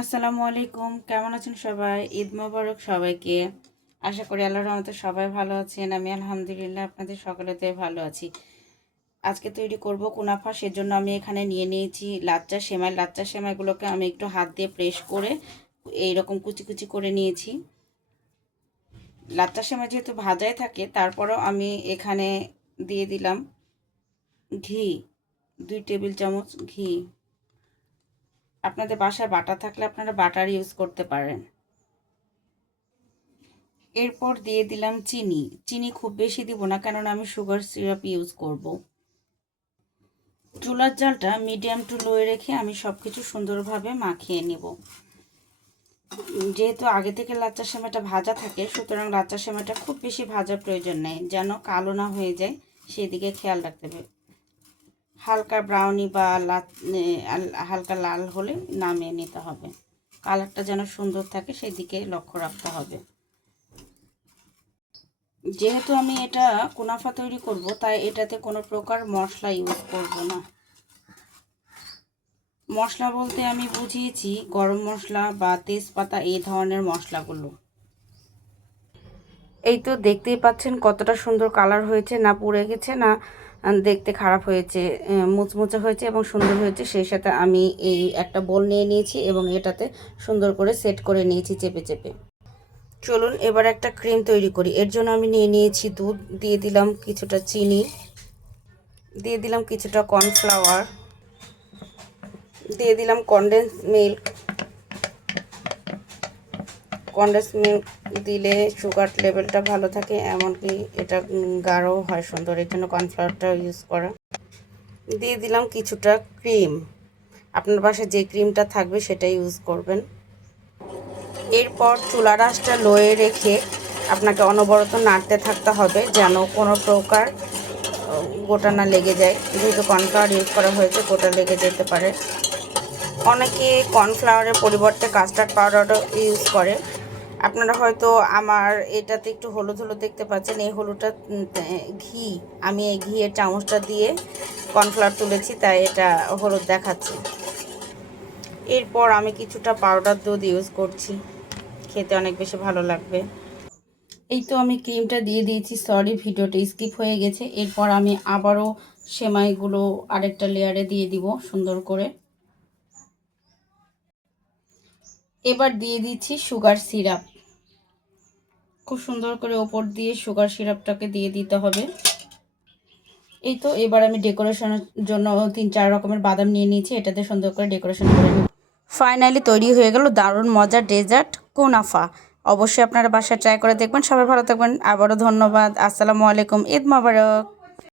আসসালামু আলাইকুম, কেমন আছেন সবাই? ঈদ মোবারক সবাইকে। আশা করি আল্লাহর রহমতে সবাই ভালো আছেন। আমি আলহামদুলিল্লাহ আপনাদের সকলেতে ভালো আছি। আজকে তৈরি করব কুনাফা, সেজন্য আমি এখানে নিয়ে নিয়েছি লাচ্চা সেমাই। লাচ্চা সেমাইগুলোকে আমি একটু হাত দিয়ে প্রেস করে এইরকম কুচি কুচি করে নিয়েছি। লাচ্চা সেমাই যেহেতু ভাজাই থাকে, তারপরেও আমি এখানে দিয়ে দিলাম ঘি, 2 টেবিল চামচ ঘি। আপনাদের বাসায় বাটার থাকলে আপনারা বাটার ইউজ করতে পারেন। এরপর দিয়ে দিলাম চিনি। চিনি খুব বেশি দিব না, কেননা আমি সুগার সিরাপ ইউজ করব। চুলার জালটা মিডিয়াম টু লোয়ে রেখে আমি সব কিছু সুন্দরভাবে মাখিয়ে নেব। যেহেতু আগে থেকে লাচ্চা সেমাইটা ভাজা থাকে, সুতরাং লাচ্চা সেমাইটা খুব বেশি ভাজার প্রয়োজন নেই, যেন কালো না হয়ে যায় সেদিকে খেয়াল রাখতে হবে। হালকা ব্রাউনি বা হালকা লাল হলে নামিয়ে নিতে হবে। কালারটা যেন সুন্দর থাকে সেদিকে লক্ষ্য রাখতে হবে। যেহেতু আমি এটা কুনাফা তৈরি করব, তাই এটাতে কোনো প্রকার মশলা ইউজ করব না। মশলা বলতে আমি বুঝিয়েছি গরম মশলা বা তেজপাতা, এই ধরনের মশলাগুলো। এই তো দেখতেই পাচ্ছেন কতটা সুন্দর কালার হয়েছে, না পুড়ে গেছে না দেখতে খারাপ হয়েছে, মুচমুচে হয়েছে এবং সুন্দর হয়েছে। সেই সাথে আমি এই একটা বোল নিয়ে নিয়েছি এবং এটাতে সুন্দর করে সেট করে নিয়েছি চেপে চেপে। চলুন এবার একটা ক্রিম তৈরি করি। এর জন্য আমি নিয়ে নিয়েছি দুধ, দিয়ে দিলাম কিছুটা চিনি, দিয়ে দিলাম কিছুটা কর্নফ্লাওয়ার, দিয়ে দিলাম কনডেন্স মিল্ক। কনডেন্স মিল্ক দিলে সুগার লেভেলটা ভালো থাকে, এমনকি এটা গাঢ় হয় সুন্দর, এর জন্য কর্নফ্লাওয়ারটা ইউজ করা। দিয়ে দিলাম কিছুটা ক্রিম। আপনার বাসায় যে ক্রিমটা থাকবে সেটা ইউজ করবেন। এরপর চুলার আঁচটা লোয়ে রেখে আপনাকে অনবরত নাড়তে থাকতে হবে, যেন কোনো প্রকার গোটা না লেগে যায়। যেহেতু কর্নফ্লাওয়ার ইউজ করা হয়েছে, গোটা লেগে যেতে পারে। অনেকে কর্নফ্লাওয়ারের পরিবর্তে কাস্টার্ড পাউডারও ইউজ করে। আপনারা হয়তো আমার এটাতে একটু হলুদ হলুদ দেখতে পাচ্ছেন, এই হলুদটা ঘি। আমি এই ঘিয়ের চামচটা দিয়ে কর্নফ্লাওয়ার তুলেছি, তাই এটা হলুদ দেখাচ্ছে। এরপর আমি কিছুটা পাউডার দুধ ইউজ করছি, খেতে অনেক বেশি ভালো লাগবে। এই তো আমি ক্রিমটা দিয়ে দিয়েছি, সরি ভিডিওটা স্কিপ হয়ে গেছে। এরপর আমি আবারও সেমাইগুলো আরেকটা লেয়ারে দিয়ে দিব সুন্দর করে। এবার দিয়ে দিচ্ছি সুগার সিরাপ। খুব সুন্দর করে ওপর দিয়ে সুগার সিরাপটাকে দিয়ে দিতে হবে। এই তো এবার আমি ডেকোরেশনের জন্য 3-4 রকমের বাদাম নিয়ে নিয়েছি, এটাতে সুন্দর করে ডেকোরেশন করে নিই। ফাইনালি তৈরি হয়ে গেল দারুণ মজার ডেজার্ট কুনাফা। অবশ্যই আপনারা বাসায় ট্রাই করে দেখবেন। সবাই ভালো থাকবেন। আবারও ধন্যবাদ। আসসালামু আলাইকুম। ঈদ মোবারক।